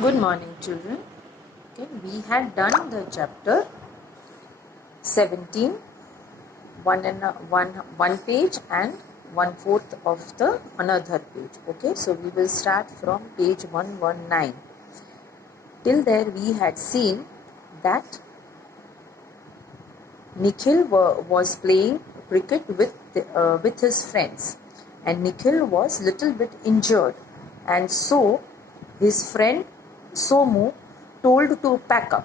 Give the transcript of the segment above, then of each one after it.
Good morning, children. Okay, we had done the chapter 17, one page and 1/4 of the another page. Okay, so we will start from page 119. Till there, we had seen that Nikhil was playing cricket with his friends, and Nikhil was little bit injured, and so his friend Somu told to pack up.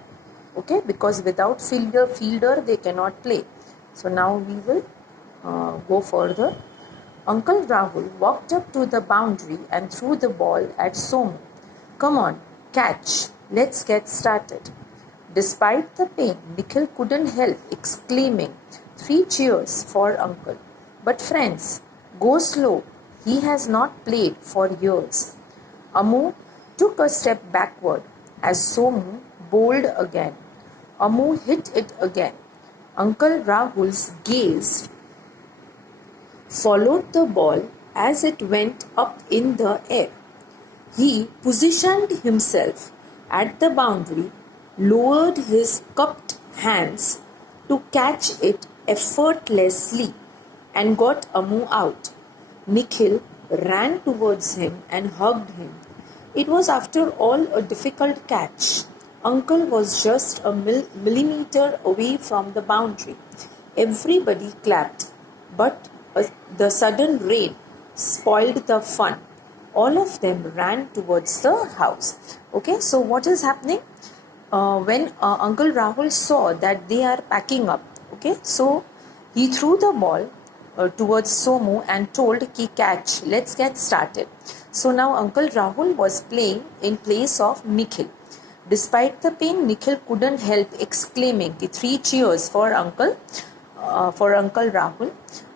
Okay, because without fielder they cannot play. So now we will go further. Uncle Rahul walked up to the boundary and threw the ball at Somu. Come on, catch. Let's get started. Despite the pain, Nikhil couldn't help exclaiming, "Three cheers for Uncle." But friends, go slow. He has not played for years. Amu took a step backward as Somu bowled again. Amu hit it again. Uncle Rahul's gaze followed the ball as it went up in the air. He positioned himself at the boundary, lowered his cupped hands to catch it effortlessly, and got Amu out. Nikhil ran towards him and hugged him. It was, after all, a difficult catch. Uncle was just a millimeter away from the boundary. Everybody clapped, but the sudden rain spoiled the fun. All of them ran towards the house. Okay, so what is happening? When Uncle Rahul saw that they are packing up, okay, so he threw the ball towards Somu and told ki catch, let's get started. So now Uncle Rahul was playing in place of Nikhil. Despite the pain, Nikhil couldn't help exclaiming ki three cheers for Uncle Rahul,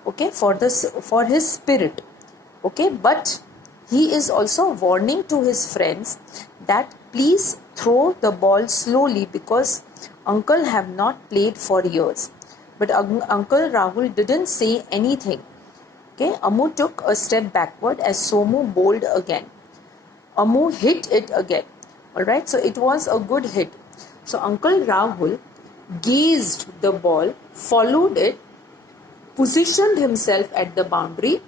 okay, for his spirit. Okay, but he is also warning to his friends that please throw the ball slowly because Uncle have not played for years. But Uncle Rahul didn't say anything. Okay, Amu took a step backward as Somu bowled again. Amu hit it again. Alright, so it was a good hit. So Uncle Rahul gazed the ball, followed it, positioned himself at the boundary,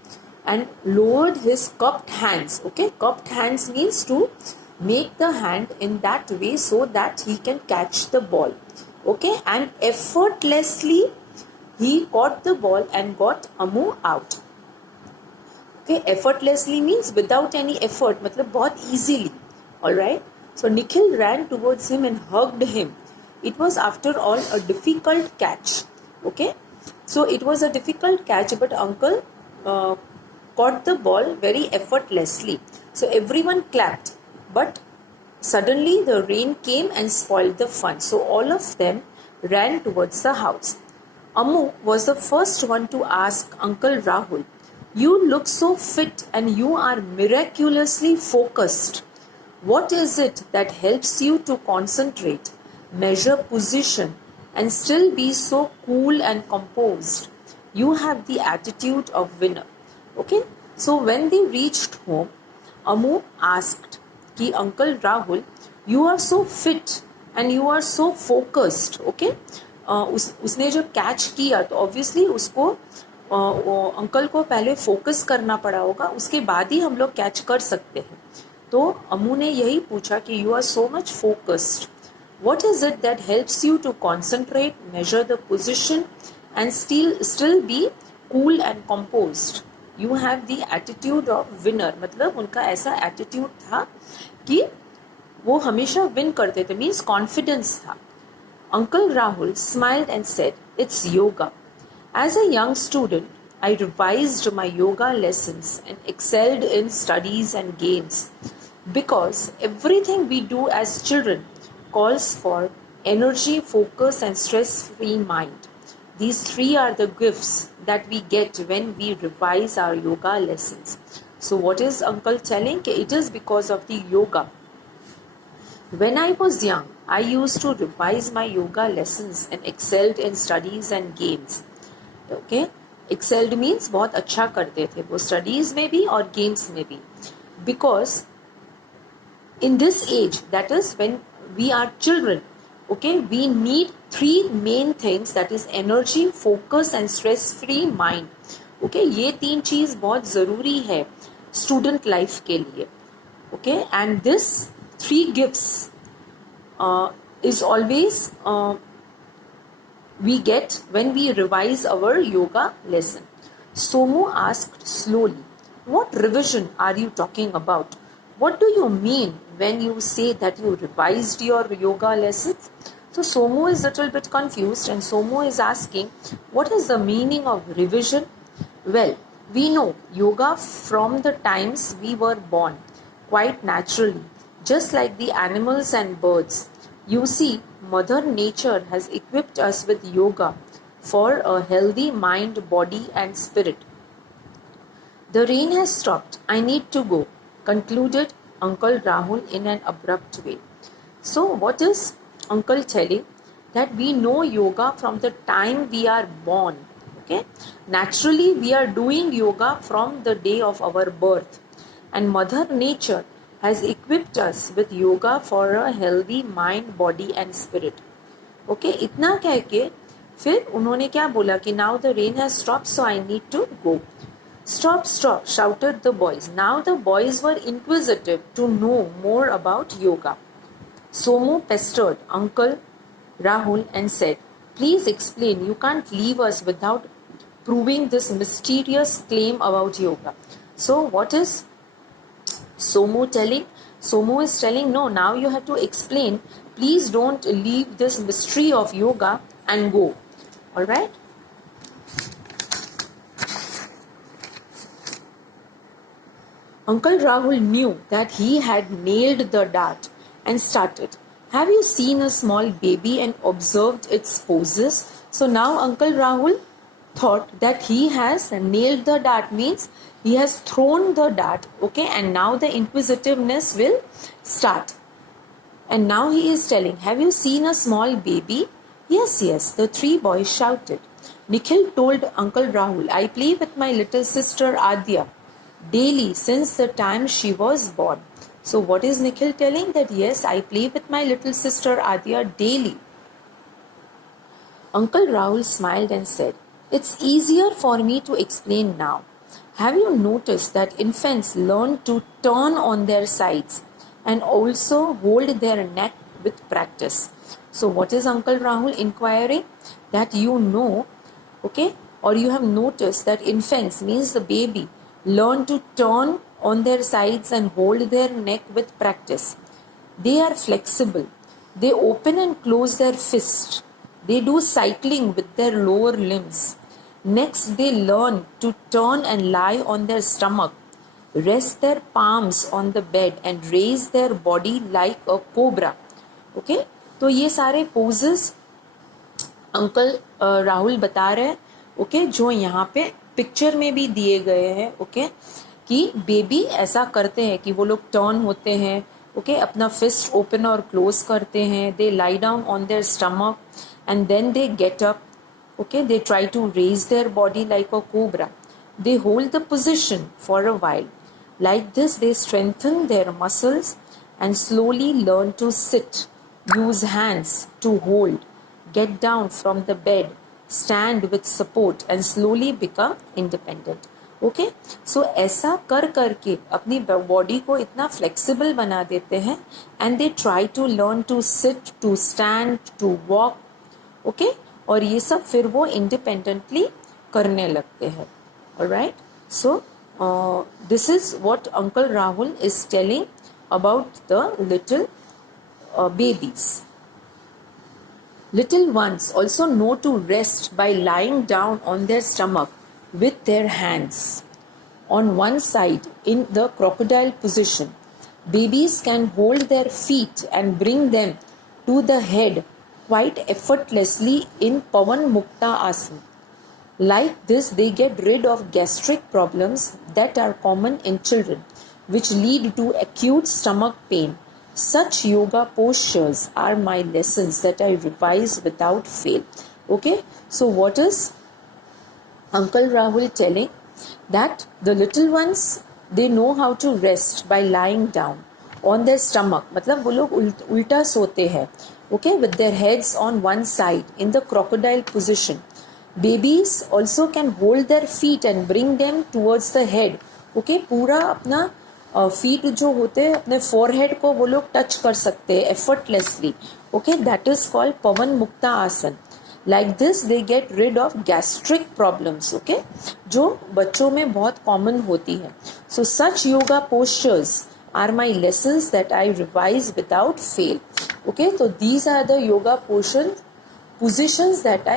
and lowered his cupped hands. Okay, cupped hands means to make the hand in that way so that he can catch the ball. Okay, and effortlessly he caught the ball and got Amu out. Okay, effortlessly means without any effort, matlab bahut easily. Alright, so Nikhil ran towards him and hugged him. It was, after all, a difficult catch. Okay, so it was a difficult catch, but Uncle caught the ball very effortlessly. So everyone clapped, but suddenly the rain came and spoiled the fun. So all of them ran towards the house. Amu was the first one to ask Uncle Rahul, "You look so fit and you are miraculously focused. What is it that helps you to concentrate, measure position, and still be so cool and composed? You have the attitude of winner." Okay, so when they reached home, Amu asked कि Uncle Rahul, you are so fit and you are so focused. Okay, उसने जब catch किया तो obviously उसको uncle को पहले focus करना पड़ा होगा, उसके बाद ही हम लोग कैच कर सकते हैं. तो अमू ने यही पूछा कि you are so much focused. What is it that helps you to concentrate, measure the position, and still be cool and composed? You have the attitude of winner. मतलब उनका ऐसा attitude था कि वो हमेशा विन करते थे, मीन्स कॉन्फिडेंस था. Uncle Rahul smiled and said, "It's yoga. As a young student, I revised my yoga lessons and excelled in studies and games. Because everything we do as children calls for energy, focus, and stress-free mind. These three are the gifts that we get when we revise our yoga lessons." So what is Uncle telling? It is because of the yoga. When I was young, I used to revise my yoga lessons and excelled in studies and games. Okay, excelled means बहुत अच्छा करते थे वो, studies में भी और games में भी. Because in this age, that is when we are children, okay, we need three main things, that is energy, focus and stress free mind. okay, ये तीन चीज बहुत जरूरी है स्टूडेंट लाइफ के लिए. okay, and this three gifts is always we get when we revise our yoga lesson. Somu asked slowly, what revision are you talking about? What do you mean when you say that you revised your yoga lessons? So Somu is a little bit confused, and Somu is asking, what is the meaning of revision? Well, we know yoga from the times we were born, quite naturally, just like the animals and birds. You see, Mother Nature has equipped us with yoga for a healthy mind, body, and spirit. The rain has stopped. I need to go, concluded Uncle Rahul in an abrupt way. So, what is Uncle telling? That we know yoga from the time we are born. Okay, naturally, we are doing yoga from the day of our birth, and Mother Nature has equipped us with yoga for a healthy mind, body, and spirit. Okay, इतना कह के फिर उन्होंने क्या बोला कि now the rain has stopped, so I need to go. Stop, stop, shouted the boys. Now the boys were inquisitive to know more about yoga. Somu pestered Uncle Rahul and said, please explain, you can't leave us without proving this mysterious claim about yoga. So what is Somu telling? Somu is telling, no, now you have to explain. Please don't leave this mystery of yoga and go. Alright? Uncle Rahul knew that he had nailed the dart and started. Have you seen a small baby and observed its poses? So now Uncle Rahul thought that he has nailed the dart, means he has thrown the dart, okay, and now the inquisitiveness will start. And now he is telling, have you seen a small baby? Yes, yes, the three boys shouted. Nikhil told Uncle Rahul, I play with my little sister Adya daily since the time she was born. So what is Nikhil telling? That yes, I play with my little sister Adya daily. Uncle Rahul smiled and said, it's easier for me to explain now. Have you noticed that infants learn to turn on their sides and also hold their neck with practice? So what is Uncle Rahul inquiring? That you know, okay, or you have noticed that infants, means the baby, learn to turn on their sides and hold their neck with practice. They are flexible. They open and close their fists. They do cycling with their lower limbs. Next, they learn to turn and lie on their stomach, rest their palms on the bed and raise their body like a cobra. Okay? तो ये सारे poses uncle Rahul बता रहे हैं, okay, जो यहाँ पे picture में भी दिए गए हैं, ओके, कि बेबी ऐसा करते हैं कि वो लोग टर्न होते हैं, ओके, अपना फिस्ट ओपन और क्लोज करते हैं, they lie down on their stomach and then they get up, okay, they try to raise their body like a cobra, they hold the position for a while. Like this, they strengthen their muscles and slowly learn to sit, use hands to hold, get down from the bed, stand with support and slowly become independent. Okay? So ऐसा कर करके अपनी body को इतना flexible बना देते हैं and they try to learn to sit, to stand, to walk. Okay? और ये सब फिर वो independently करने लगते हैं. Alright? So this is what Uncle Rahul is telling about the little babies. Little ones also know to rest by lying down on their stomach with their hands on one side in the crocodile position. Babies can hold their feet and bring them to the head quite effortlessly in Pavan Mukta Asana. Like this, they get rid of gastric problems that are common in children, which lead to acute stomach pain. Such yoga postures are my lessons that I revise without fail. Okay, so what is Uncle Rahul telling? That the little ones, they know how to rest by lying down. On their stomach, मतलब वो लोग उल्टा सोते हैं, okay, with their heads on one side in the crocodile position. Babies also can hold their feet and bring them towards the head. Okay, पूरा अपना feet जो होते हैं अपने फोरहेड को वो लोग टच कर सकते हैं effortlessly. Okay, that is called Pawan Mukta asana. Like this they get rid of gastric problems. Okay, जो बच्चों में बहुत कॉमन होती है. So such yoga postures are my lessons that I revise without fail. Okay, so these are the yoga positions that I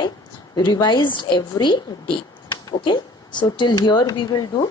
revised every day. Okay, so till here we will do